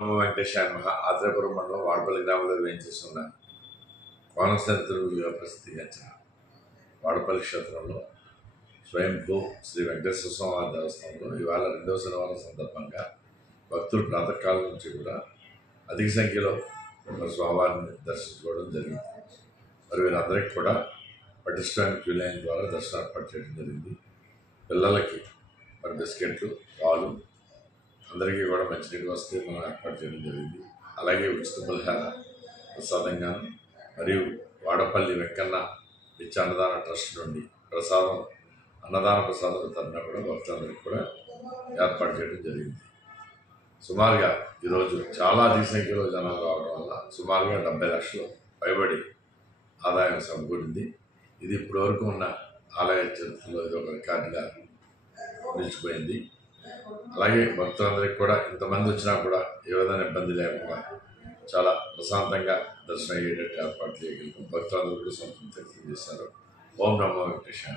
వెంకటేశ్వర మహా ఆత్రేయపురం మండలం వాడపల్లి గ్రామంలో వేయించేస్తున్న కోనసంతులుగా ప్రసిద్ధిగాంచిన వాడపల్లి క్షేత్రంలో స్వయంభూ శ్రీ వెంకటేశ్వర స్వామి దేవస్థానంలో ఇవాళ 2వ శనివారం సందర్భంగా భక్తులు ప్రాతకాలం నుంచి కూడా అధిక సంఖ్యలో స్వామివారిని దర్శించుకోవడం జరిగింది. మరి వీరందరికీ కూడా పటిష్టమైన క్యూ లైన్ ద్వారా దర్శనం ఏర్పాటు చేయడం జరిగింది. పిల్లలకి మరి బిస్కెట్లు, పాలు, అందరికీ కూడా మంచినీటి వసతి మనం ఏర్పాటు చేయడం జరిగింది. అలాగే ఉచిత పులిహార ప్రసాదంగాను మరియు వాడపల్లి వెంకన్న నిత్య అన్నదాన ట్రస్ట్ నుండి అన్నదాన ప్రసాదం వితరణ కూడా భక్తులందరికీ కూడా ఏర్పాటు చేయడం జరిగింది. సుమారుగా ఈరోజు చాలా అధిక సంఖ్యలో జనాలు రావడం వల్ల సుమారుగా 70 లక్షలు పైబడి ఆదాయం సమకూరింది. ఇది ఇప్పటి వరకు ఉన్న ఆలయ చరిత్రలో ఇది ఒక రికార్డుగా నిలిచిపోయింది. అలాగే భక్తులందరికీ కూడా ఇంతమంది వచ్చినా కూడా ఏ విధమైన ఇబ్బంది లేకుండా చాలా ప్రశాంతంగా దర్శనం అయ్యేటట్టు ఏర్పాటు చేయగలిగాం. భక్తులందరూ కూడా సంతృప్తి వ్యక్తం చేశారు. ఓం నమో వెంకటేశ్వర.